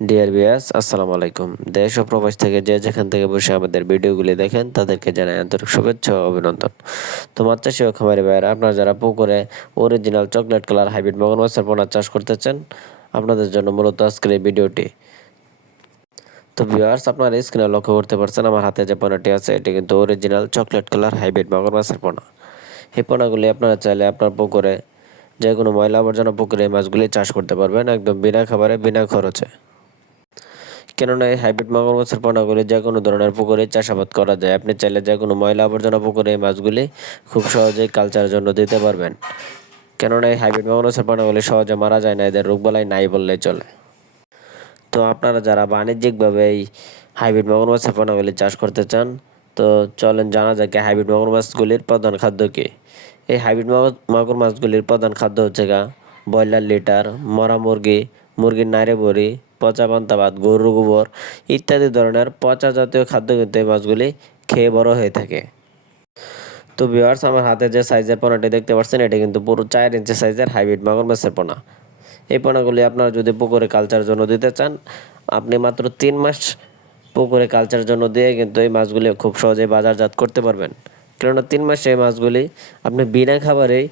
Dear viewers, আসসালামু আলাইকুম। দেশ ও প্রবাস থেকে যে যেখান থেকে বসে আমাদের ভিডিওগুলি দেখেন তাদেরকে জানাই আন্তরিক শুভেচ্ছা ও অভিনন্দন। তো মাছ চাষি ও খামারি ভাইয়েরা, আপনারা যারা পুকুরে অরিজিনাল চকলেট কালার হাইব্রিড মগর মাছের পোনা চাষ করতেছেন, আপনাদের জন্য মূলত আজকের এই ভিডিওটি। তো ভিউয়ার্স, আপনারা স্ক্রিনে লক্ষ্য করতে পারছেন আমার হাতে যে পোনাটি আছে এটি কিন্তু অরিজিনাল চকলেট কালার হাইব্রিড মগর মাছের পোনা। এই পোনাগুলি আপনারা চাইলে আপনার পুকুরে যে কোনো ময়লা আবর্জনা পুকুরে এই মাছগুলি চাষ করতে পারবেন একদম বিনা খাবারে বিনা খরচে। কেননা এই হাইব্রিড মগর মাছের পোনাগুলি যে কোনো ধরনের পুকুরে চাষাবাদ করা যায়। আপনি চাইলে যে কোনো ময়লা আবর্জনা পুকুরে এই মাছগুলি খুব সহজেই কালচারের জন্য দিতে পারবেন। কেননা এই হাইব্রিড মগর মাছের পোনাগুলি সহজে মারা যায় না, এদের রোগবালাই নাই বললেই চলে। তো আপনারা যারা বাণিজ্যিকভাবে এই হাইব্রিড মগর মাছের পোনাগুলি চাষ করতে চান, তো চলেন জানা যাক হাইব্রিড মগর মাছগুলির প্রধান খাদ্য কী। এই হাইব্রিড মগর মাছগুলির প্রধান খাদ্য হচ্ছে ব্রয়লার লিটার, মরা মুরগি, মুরগির নাড়ে বড়ি, পচা পান্তা ভাত, গরুর গোবর ইত্যাদি ধরনের পচা জাতীয় খাদ্য কিন্তু এই মাছগুলি খেয়ে বড় হয়ে থাকে। তো ভিউয়ার্স, আমার হাতে যে সাইজের পোনাটি দেখতে পাচ্ছেন এটি কিন্তু পুরো 4 ইঞ্চি সাইজের হাইব্রিড মগর মাছের পোনা। এই পোনাগুলি আপনারা যদি পুকুরে কালচার জন্য দিতে চান, আপনি মাত্র 3 মাস পুকুরে কালচার জন্য দিয়ে কিন্তু এই মাছগুলি খুব সহজেই বাজারজাত করতে পারবেন। কেননা 3 মাসে এই মাছগুলি আপনি বিনা খাবারেই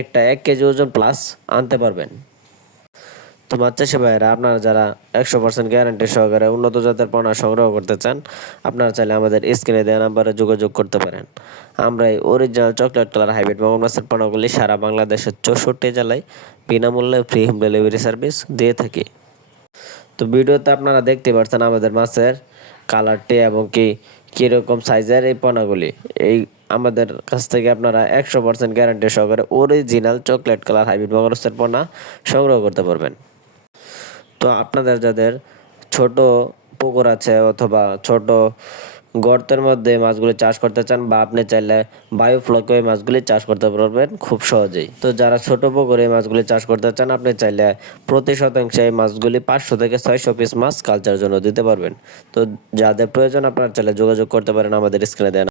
একটা 1 কেজি ওজন প্লাস আনতে পারবেন। তো মাছ চাষি ভাইয়েরা, আপনারা যারা 100% গ্যারান্টি সহকারে উন্নত জাতের পোনা সংগ্রহ করতে চান, আপনারা চাইলে আমাদের স্ক্রিনে দেওয়া নাম্বারে যোগাযোগ করতে পারেন। আমরা এই অরিজিনাল চকলেট কালার হাইব্রিড মগর মাছের পোনাগুলি সারা বাংলাদেশের 64 জেলায় বিনামূল্যে ফ্রি হোম ডেলিভারি সার্ভিস দিয়ে থাকি। তো ভিডিওতে আপনারা দেখতে পাচ্ছেন আমাদের মাছের কালারটি এবং কীরকম সাইজের এই পোনাগুলি। এই আমাদের কাছ থেকে আপনারা 100% গ্যারান্টি সহকারে অরিজিনাল চকলেট কালার হাইব্রিড মগর মাছের পোনা সংগ্রহ করতে পারবেন। তো আপনাদের যাদের ছোট পুকুর আছে অথবা ছোট গর্তের মধ্যে মাছগুলি চাষ করতে চান, বা আপনি চাইলে বায়োফ্লকে ওই মাছগুলি চাষ করতে পারবেন খুব সহজেই। তো যারা ছোট পুকুরে এই মাছগুলি চাষ করতে চান, আপনি চাইলে প্রতি শতাংশে এই মাছগুলি 500 থেকে 600 পিস মাছ কালচার জন্য দিতে পারবেন। তো যাদের প্রয়োজন আপনারা চাইলে যোগাযোগ করতে পারেন আমাদের স্ক্রিনে দেওয়া